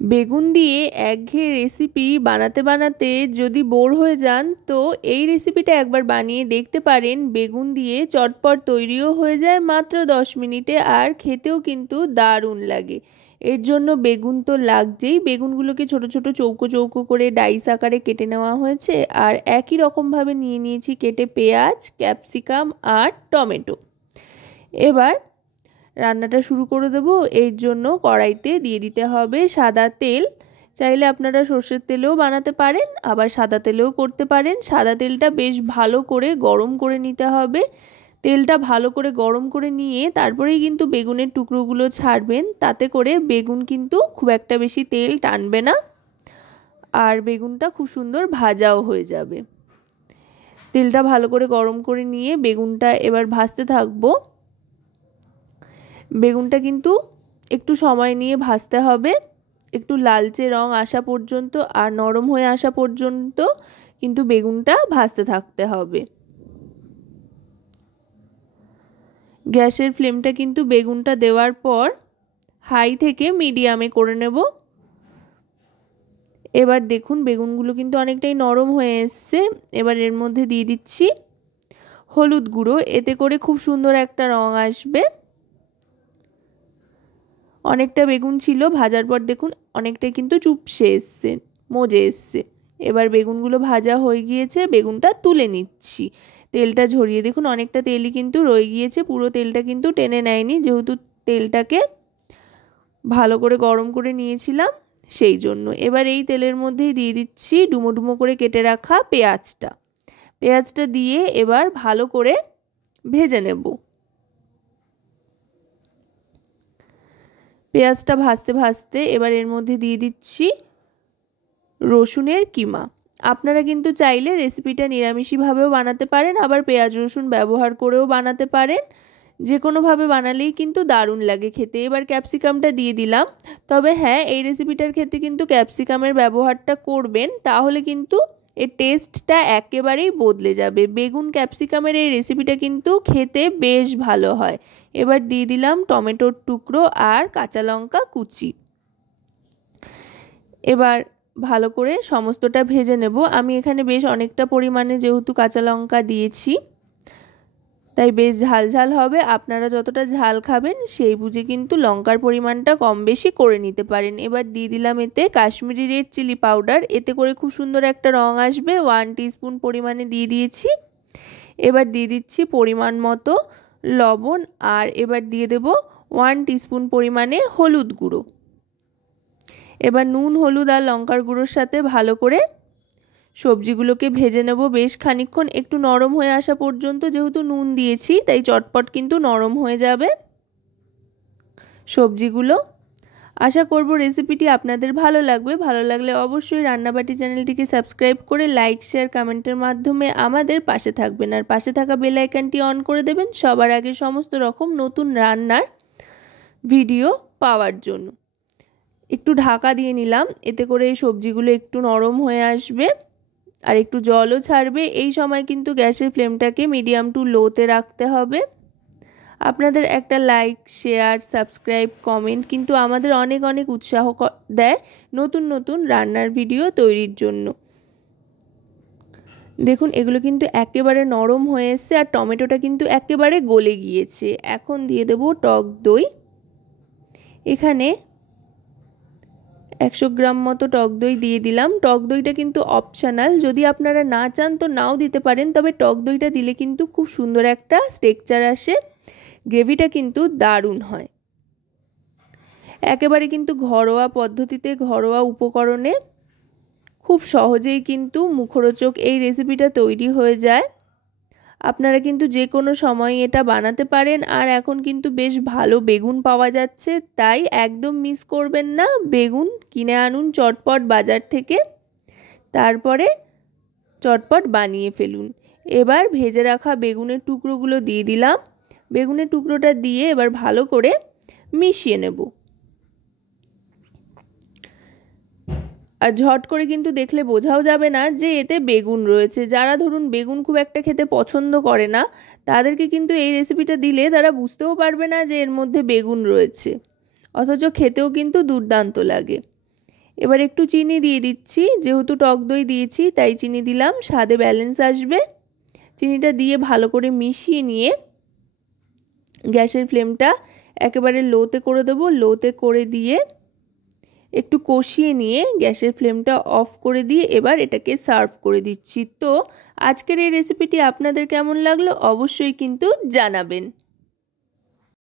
বেগুন দিয়ে একঘেয়ে রেসিপি বানাতে বানাতে যদি বোর হয়ে যান তো এই রেসিপিটা একবার বানিয়ে দেখতে পারেন। বেগুন দিয়ে চটপট তৈরিও হয়ে যায় মাত্র 10 মিনিটে, আর খেতেও কিন্তু দারুণ লাগে। এর জন্য বেগুন তো লাগছেই। বেগুনগুলোকে ছোট ছোট চৌকো চৌকো করে ডাইস আকারে কেটে নেওয়া হয়েছে, আর একই রকমভাবে নিয়ে নিয়েছি কেটে পেঁয়াজ, ক্যাপসিকাম আর টমেটো। এবার রান্নাটা শুরু করে দেব। এর জন্য কড়াইতে দিয়ে দিতে হবে সাদা তেল। চাইলে আপনারা সর্ষের তেলেও বানাতে পারেন, আবার সাদা তেলেও করতে পারেন। সাদা তেলটা বেশ ভালো করে গরম করে নিতে হবে। তেলটা ভালো করে গরম করে নিয়ে তারপরেই কিন্তু বেগুনের টুকরোগুলো ছাড়বেন। তাতে করে বেগুন কিন্তু খুব একটা বেশি তেল টানবে না, আর বেগুনটা খুব সুন্দর ভাজাও হয়ে যাবে। তেলটা ভালো করে গরম করে নিয়ে বেগুনটা এবার ভাজতে থাকবো। বেগুনটা কিন্তু একটু সময় নিয়ে ভাজতে হবে, একটু লালচে রং আসা পর্যন্ত আর নরম হয়ে আসা পর্যন্ত কিন্তু বেগুনটা ভাজতে থাকতে হবে। গ্যাসের ফ্লেমটা কিন্তু বেগুনটা দেওয়ার পর হাই থেকে মিডিয়ামে করে নেব। এবার দেখুন বেগুনগুলো কিন্তু অনেকটাই নরম হয়ে এসছে। এবার এর মধ্যে দিয়ে দিচ্ছি হলুদ গুঁড়ো, এতে করে খুব সুন্দর একটা রং আসবে। অনেকটা বেগুন ছিল, ভাজার পর দেখুন অনেকটাই কিন্তু চুপসে এসছে, মজে এসছে। এবার বেগুনগুলো ভাজা হয়ে গিয়েছে, বেগুনটা তুলে নিচ্ছি। তেলটা ঝরিয়ে দেখুন অনেকটা তেলই কিন্তু রয়ে গিয়েছে, পুরো তেলটা কিন্তু টেনে নেয়নি, যেহেতু তেলটাকে ভালো করে গরম করে নিয়েছিলাম সেই জন্য। এবার এই তেলের মধ্যেই দিয়ে দিচ্ছি ডুমো ডুমো করে কেটে রাখা পেঁয়াজটা। পেঁয়াজটা দিয়ে এবার ভালো করে ভেজে নেব। পেঁয়াজটা ভাজতে ভাজতে এবার এর মধ্যে দিয়ে দিচ্ছি রসুনের কিমা। আপনারা কিন্তু চাইলে রেসিপিটা নিরামিষভাবেও বানাতে পারেন, আবার পেঁয়াজ রসুন ব্যবহার করেও বানাতে পারেন। যে কোনোভাবে বানালেই কিন্তু দারুণ লাগে খেতে। এবার ক্যাপসিকামটা দিয়ে দিলাম। তবে হ্যাঁ, এই রেসিপিটার ক্ষেত্রে কিন্তু ক্যাপসিকামের ব্যবহারটা করবেন, তাহলে কিন্তু এর টেস্টটা একেবারেই বদলে যাবে। বেগুন ক্যাপসিকামের এই রেসিপিটা কিন্তু খেতে বেশ ভালো হয়। এবার দিয়ে দিলাম টমেটোর টুকরো আর কাঁচা লঙ্কা কুচি। এবার ভালো করে সমস্তটা ভেজে নেব। আমি এখানে বেশ অনেকটা পরিমাণে যেহেতু কাঁচা লঙ্কা দিয়েছি, তাই বেশ ঝাল ঝাল হবে। আপনারা যতটা ঝাল খাবেন সেই বুঝে কিন্তু লঙ্কার পরিমাণটা কম বেশি করে নিতে পারেন। এবার দিয়ে দিলাম এতে কাশ্মীরি রেড চিলি পাউডার, এতে করে খুব সুন্দর একটা রং আসবে। 1 টিস্পুন পরিমাণে দিয়ে দিয়েছি। এবার দিয়ে দিচ্ছি পরিমাণ মতো লবণ, আর এবার দিয়ে দেব 1 টিস্পুন পরিমাণে হলুদ গুঁড়ো। এবার নুন, হলুদ আর লঙ্কার গুঁড়োর সাথে ভালো করে সবজিগুলোকে ভেজে নেব বেশ খানিকক্ষণ, একটু নরম হয়ে আসা পর্যন্ত। যেহেতু নুন দিয়েছি তাই চটপট কিন্তু নরম হয়ে যাবে সবজিগুলো। আশা করব রেসিপিটি আপনাদের ভালো লাগবে। ভালো লাগলে অবশ্যই রান্নাবাটি চ্যানেলটিকে সাবস্ক্রাইব করে লাইক, শেয়ার, কমেন্টের মাধ্যমে আমাদের পাশে থাকবেন, আর পাশে থাকা বেল আইকনটি অন করে দেবেন সবার আগে সমস্ত রকম নতুন রান্নার ভিডিও পাওয়ার জন্য। একটু ঢাকা দিয়ে নিলাম, এতে করে এই সবজিগুলো একটু নরম হয়ে আসবে আর একটু জলও ছাড়বে। এই সময় কিন্তু গ্যাসের ফ্লেমটাকে মিডিয়াম টু লোতে রাখতে হবে। আপনাদের একটা লাইক, শেয়ার, সাবস্ক্রাইব, কমেন্ট কিন্তু আমাদের অনেক অনেক উৎসাহ দেয় নতুন নতুন রান্নার ভিডিও তৈরির জন্য। দেখুন এগুলো কিন্তু একেবারে নরম হয়ে এসছে, আর টমেটোটা কিন্তু একেবারে গলে গিয়েছে। এখন দিয়ে দেব টক দই। এখানে 100 গ্রাম মতো টক দই দিয়ে দিলাম। টক দইটা কিন্তু অপশনাল, যদি আপনারা না চান তো নাও দিতে পারেন, তবে টক দইটা দিলে কিন্তু খুব সুন্দর একটা টেক্সচার আসে, গ্রেভিটা কিন্তু দারুণ হয়। একেবারে কিন্তু ঘরোয়া পদ্ধতিতে, ঘরোয়া উপকরণে খুব সহজেই কিন্তু মুখরোচক এই রেসিপিটা তৈরি হয়ে যায়। আপনারা কিন্তু যে কোনো সময় এটা বানাতে পারেন। আর এখন কিন্তু বেশ ভালো বেগুন পাওয়া যাচ্ছে, তাই একদম মিস করবেন না। বেগুন কিনে আনুন চটপট বাজার থেকে, তারপরে চটপট বানিয়ে ফেলুন। এবার ভেজে রাখা বেগুনের টুকরোগুলো দিয়ে দিলাম। বেগুনের টুকরোটা দিয়ে এবার ভালো করে মিশিয়ে নেব। আর ঝট করে কিন্তু দেখলে বোঝাও যাবে না যে এতে বেগুন রয়েছে। যারা ধরুন বেগুন খুব একটা খেতে পছন্দ করে না, তাদেরকে কিন্তু এই রেসিপিটা দিলে তারা বুঝতেও পারবে না যে এর মধ্যে বেগুন রয়েছে, অথচ খেতেও কিন্তু দুর্দান্ত লাগে। এবার একটু চিনি দিয়ে দিচ্ছি, যেহেতু টক দই দিয়েছি তাই চিনি দিলাম, স্বাদে ব্যালেন্স আসবে। চিনিটা দিয়ে ভালো করে মিশিয়ে নিয়ে গ্যাসের ফ্লেমটা একেবারে লোতে করে দেবো। লোতে করে দিয়ে একটু কষিয়ে নিয়ে গ্যাসের ফ্লেমটা অফ করে দিয়ে এবার এটাকে সার্ভ করে দিচ্ছি। তো আজকের এই রেসিপিটি আপনাদের কেমন লাগলো অবশ্যই কিন্তু জানাবেন।